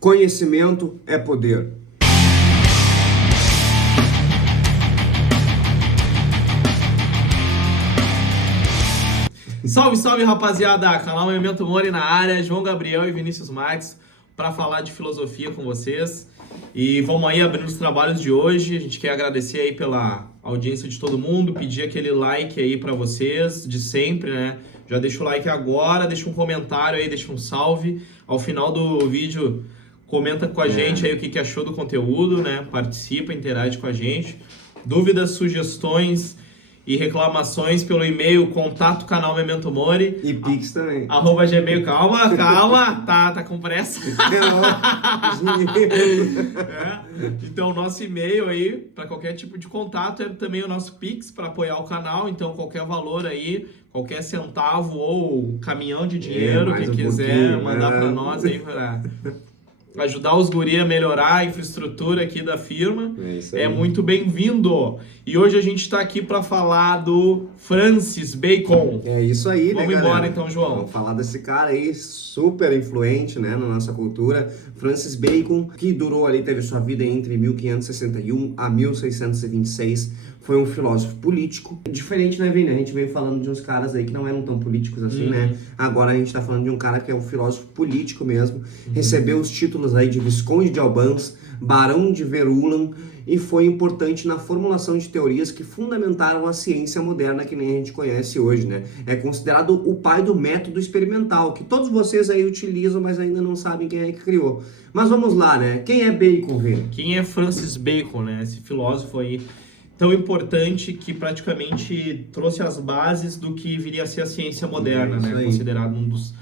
Conhecimento é poder. Salve, salve, rapaziada! Canal Memento Mori na área, João Gabriel e Vinícius Marques para falar de filosofia com vocês. E vamos aí abrindo os trabalhos de hoje. A gente quer agradecer aí pela audiência de todo mundo, pedir aquele like aí para vocês, de sempre, né? Já deixa o like agora, deixa um comentário aí, deixa um salve. Ao final do vídeo, comenta com a gente aí o que achou do conteúdo, né? Participa, interage com a gente. Dúvidas, sugestões e reclamações pelo e-mail contato canal Memento Mori E Pix também. @gmail. Calma, tá com pressa. Então, nosso e-mail aí para qualquer tipo de contato é também o nosso Pix para apoiar o canal. Então, qualquer valor aí, qualquer centavo ou caminhão de dinheiro, quem quiser mandar para nós aí para ajudar os guri a melhorar a infraestrutura aqui da firma, é muito bem-vindo. E hoje a gente está aqui para falar do Francis Bacon. É isso aí, Vamos né, embora galera? então, João. Vamos falar desse cara aí, super influente, né, na nossa cultura. Francis Bacon, que durou ali, teve sua vida entre 1561 a 1626. Foi um filósofo político. Diferente, né, Vini? A gente veio falando de uns caras aí que não eram tão políticos assim, né? Agora a gente tá falando de um cara que é um filósofo político mesmo. Recebeu os títulos aí de Visconde de Albans, Barão de Verulam, e foi importante na formulação de teorias que fundamentaram a ciência moderna que nem a gente conhece hoje, né? É considerado o pai do método experimental, que todos vocês aí utilizam, mas ainda não sabem quem é que criou. Mas vamos lá, né? Quem é Bacon, Vini? Quem é Francis Bacon, né? Esse filósofo aí tão importante que praticamente trouxe as bases do que viria a ser a ciência moderna, né? Considerado um dos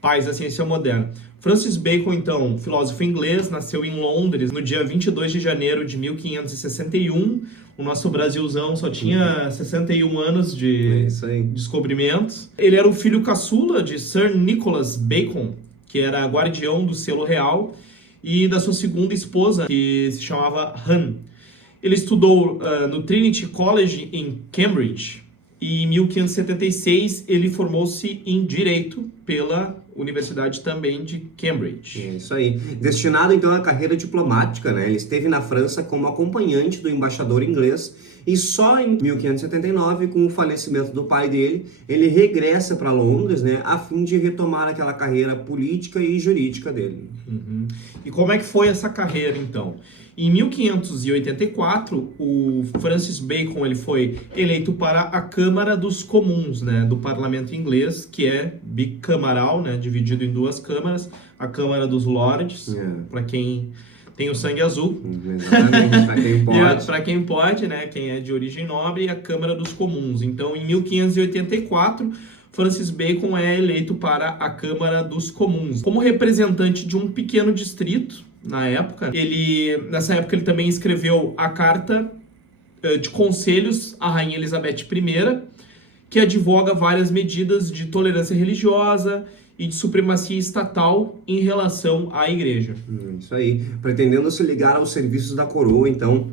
pais da ciência moderna. Francis Bacon, então, filósofo inglês, nasceu em Londres no dia 22 de janeiro de 1561. O nosso Brasilzão só tinha 61 anos de descobrimentos. Ele era o filho caçula de Sir Nicholas Bacon, que era guardião do selo real, e da sua segunda esposa, que se chamava Anne. Ele estudou no Trinity College em Cambridge e em 1576 ele formou-se em Direito pela Universidade também de Cambridge. É isso aí. Destinado então à carreira diplomática, né? Ele esteve na França como acompanhante do embaixador inglês e só em 1579, com o falecimento do pai dele, ele regressa para Londres, né? A fim de retomar aquela carreira política e jurídica dele. E como é que foi essa carreira então? Em 1584, o Francis Bacon ele foi eleito para a Câmara dos Comuns, né, do Parlamento inglês, que é bicamaral, né, dividido em duas câmaras, a Câmara dos Lords, para quem tem o sangue azul, exatamente, para quem pode. E para quem pode, né, quem é de origem nobre, e a Câmara dos Comuns. Então, em 1584, Francis Bacon é eleito para a Câmara dos Comuns como representante de um pequeno distrito. Na época, nessa época ele também escreveu a Carta de Conselhos à Rainha Elizabeth I, que advoga várias medidas de tolerância religiosa e de supremacia estatal em relação à igreja. Isso aí. Pretendendo se ligar aos serviços da coroa, então,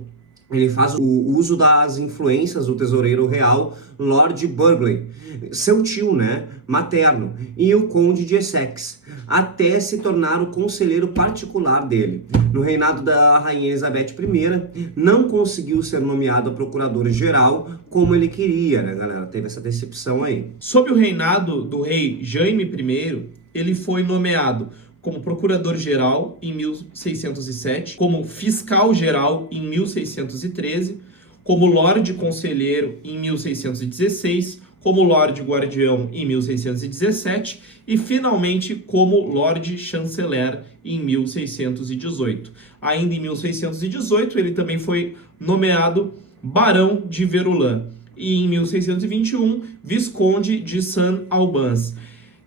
ele faz o uso das influências do tesoureiro real Lord Burghley, seu tio, né, materno, e o conde de Essex, até se tornar o conselheiro particular dele. No reinado da rainha Elizabeth I, não conseguiu ser nomeado procurador-geral como ele queria, né, galera? Teve essa decepção aí. Sob o reinado do rei Jaime I, ele foi nomeado como procurador-geral em 1607, como fiscal-geral em 1613, como Lorde Conselheiro em 1616, como Lorde Guardião em 1617 e, finalmente, como Lorde Chanceler em 1618. Ainda em 1618, ele também foi nomeado Barão de Verulam e, em 1621, Visconde de St. Albans.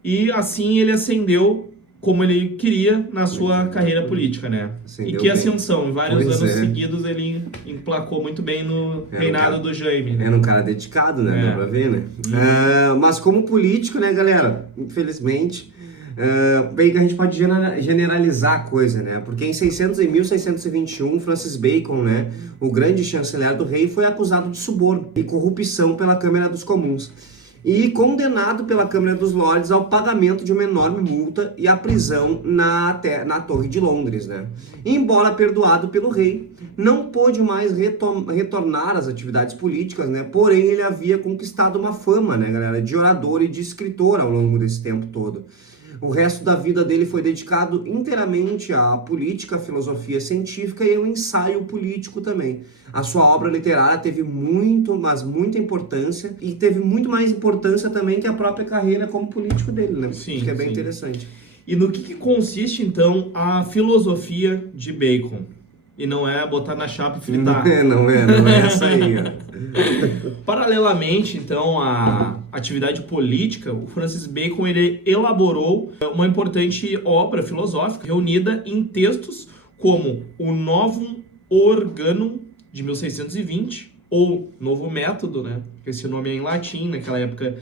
E, assim, ele ascendeu como ele queria na sua carreira política, né? E que ascensão, em vários anos seguidos ele emplacou muito bem no reinado do Jaime. Né? Era um cara dedicado, né? Dá pra ver, né? Mas como político, né, galera? Infelizmente, bem que a gente pode generalizar a coisa, né? Porque em 1621, Francis Bacon, né, o grande chanceler do rei, foi acusado de suborno e corrupção pela Câmara dos Comuns. e condenado pela Câmara dos Lordes ao pagamento de uma enorme multa e à prisão na Torre de Londres, né? Embora perdoado pelo rei, não pôde mais retornar às atividades políticas, né? Porém, ele havia conquistado uma fama, né, galera, de orador e de escritor ao longo desse tempo todo. O resto da vida dele foi dedicado inteiramente à política, à filosofia científica e ao ensaio político também. A sua obra literária teve muita importância e teve muito mais importância também que a própria carreira como político dele, né? Sim, Acho que é bem sim. interessante. E no que consiste, então, a filosofia de Bacon? E não é botar na chapa e fritar. Não é essa aí, ó. Paralelamente, então, à atividade política, o Francis Bacon ele elaborou uma importante obra filosófica reunida em textos como o Novum Organum, de 1620, ou Novo Método, né? Esse nome é em latim, naquela época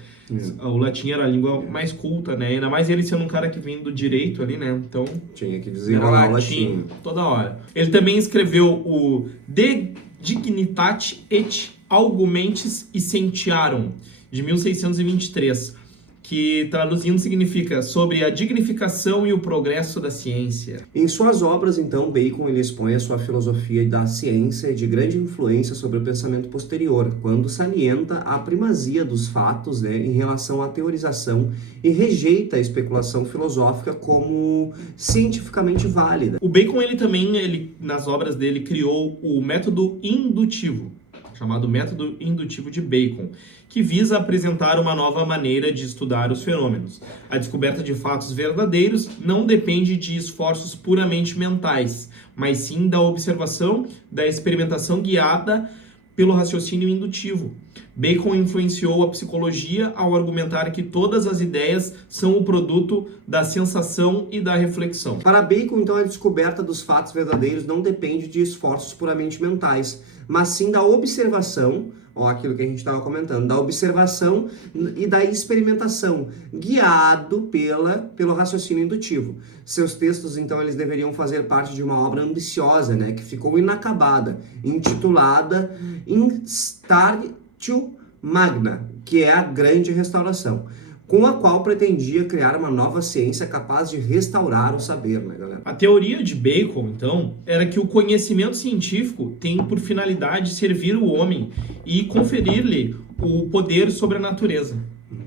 o latim era a língua mais culta, né? Ainda mais ele sendo um cara que vem do direito ali, né? Então, tinha que desenrolar o latim toda hora. Ele também escreveu o De Dignitate et Argumentis Essentiarum, de 1623, que traduzindo significa sobre a dignificação e o progresso da ciência. Em suas obras, então, Bacon ele expõe a sua filosofia da ciência de grande influência sobre o pensamento posterior, quando salienta a primazia dos fatos, né, em relação à teorização e rejeita a especulação filosófica como cientificamente válida. O Bacon ele nas obras dele criou o método indutivo, chamado método indutivo de Bacon, que visa apresentar uma nova maneira de estudar os fenômenos. A descoberta de fatos verdadeiros não depende de esforços puramente mentais, mas sim da observação, da experimentação guiada pelo raciocínio indutivo. Bacon influenciou a psicologia ao argumentar que todas as ideias são o produto da sensação e da reflexão. Para Bacon, então, a descoberta dos fatos verdadeiros não depende de esforços puramente mentais, mas sim da observação, aquilo que a gente estava comentando, da observação e da experimentação, guiado pelo raciocínio indutivo. Seus textos, então, eles deveriam fazer parte de uma obra ambiciosa, né, que ficou inacabada, intitulada Instartio Magna, que é a Grande Restauração, com a qual pretendia criar uma nova ciência capaz de restaurar o saber, né, galera? A teoria de Bacon, então, era que o conhecimento científico tem por finalidade servir o homem e conferir-lhe o poder sobre a natureza,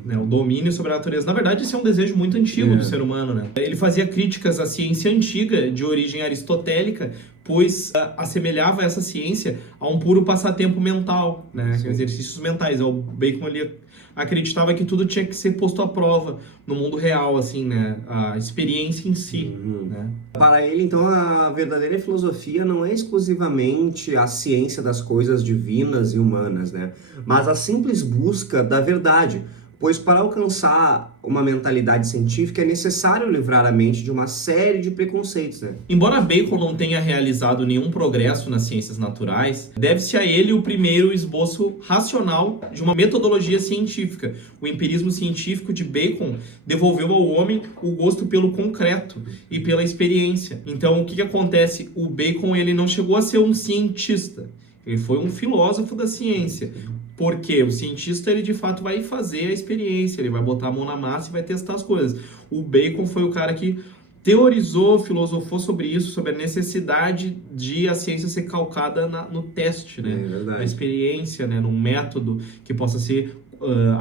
né, o domínio sobre a natureza. Na verdade, esse é um desejo muito antigo do ser humano, né? Ele fazia críticas à ciência antiga, de origem aristotélica, pois assemelhava essa ciência a um puro passatempo mental, né? Exercícios mentais. O Bacon ele acreditava que tudo tinha que ser posto à prova no mundo real, assim, né? A experiência em si, né? Para ele, então, a verdadeira filosofia não é exclusivamente a ciência das coisas divinas e humanas, né? Mas a simples busca da verdade, pois para alcançar uma mentalidade científica é necessário livrar a mente de uma série de preconceitos, né? Embora Bacon não tenha realizado nenhum progresso nas ciências naturais, deve-se a ele o primeiro esboço racional de uma metodologia científica. O empirismo científico de Bacon devolveu ao homem o gosto pelo concreto e pela experiência. Então, o que acontece? O Bacon ele não chegou a ser um cientista, ele foi um filósofo da ciência. Porque o cientista, ele de fato vai fazer a experiência, ele vai botar a mão na massa e vai testar as coisas. O Bacon foi o cara que teorizou, filosofou sobre isso, sobre a necessidade de a ciência ser calcada no teste, né? Na experiência, né? Num método que possa ser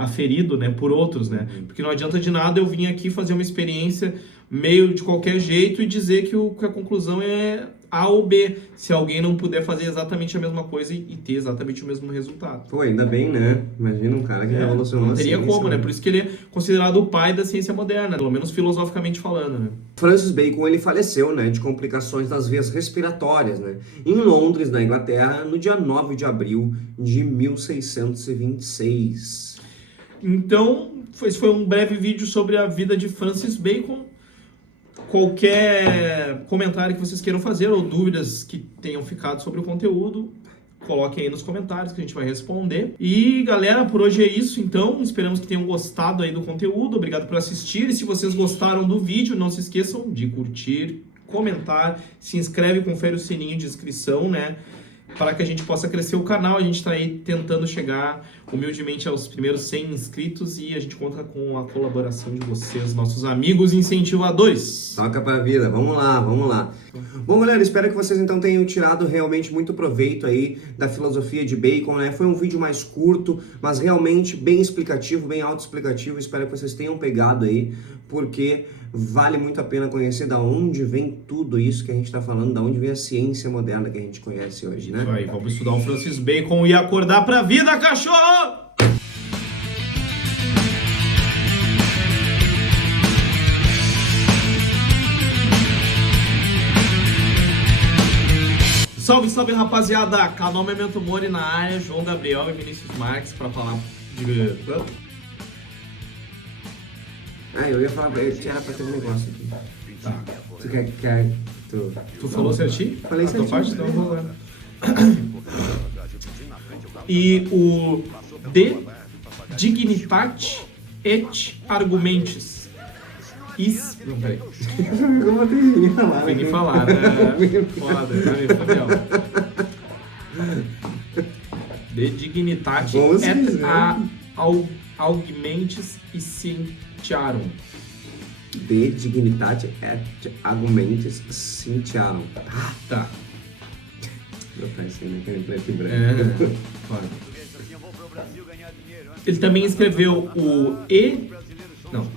aferido, né? Por outros, né? Porque não adianta de nada eu vir aqui fazer uma experiência meio de qualquer jeito e dizer que a conclusão é A ou B, se alguém não puder fazer exatamente a mesma coisa e ter exatamente o mesmo resultado. Pô, ainda bem, né? Imagina um cara que revolucionou a ciência. Não teria como, né? Por isso que ele é considerado o pai da ciência moderna, pelo menos filosoficamente falando, né? Francis Bacon, ele faleceu, né, de complicações das vias respiratórias, né, em Londres, na Inglaterra, no dia 9 de abril de 1626. Então, esse foi um breve vídeo sobre a vida de Francis Bacon. Qualquer comentário que vocês queiram fazer ou dúvidas que tenham ficado sobre o conteúdo, coloquem aí nos comentários que a gente vai responder. E galera, por hoje é isso então. Esperamos que tenham gostado aí do conteúdo. Obrigado por assistir. E se vocês gostaram do vídeo, não se esqueçam de curtir, comentar, se inscreve, confere o sininho de inscrição, né? Para que a gente possa crescer o canal. A gente está aí tentando chegar humildemente aos primeiros 100 inscritos e a gente conta com a colaboração de vocês, nossos amigos incentivadores. Toca pra vida, vamos lá, vamos lá. Bom, galera, espero que vocês então tenham tirado realmente muito proveito aí da filosofia de Bacon, né? Foi um vídeo mais curto, mas realmente bem explicativo, bem autoexplicativo. Espero que vocês tenham pegado aí, porque vale muito a pena conhecer da onde vem tudo isso que a gente tá falando, da onde vem a ciência moderna que a gente conhece hoje, né? Isso aí, vamos estudar o Francis Bacon e acordar pra vida, cachorro! Salve, salve, rapaziada! Canal Memento Mori na área, João Gabriel e Vinícius Marques pra falar de... Eu ia falar pra ele que era pra ter um negócio aqui. Tá. Tu quer Tu falou certinho? Falei certinho. Parte, então vou lá. E o De Dignitate et Argumentis. Não, peraí. Eu vou ter que falar. Tem que falar, né? Foda, peraí, fodeu. De Dignitate et Argumentis e Scientiarum. De dignitate et argumentis scientiarum. Tá. Eu pensei naquele preto e branco. Foda. Ele também escreveu o Não.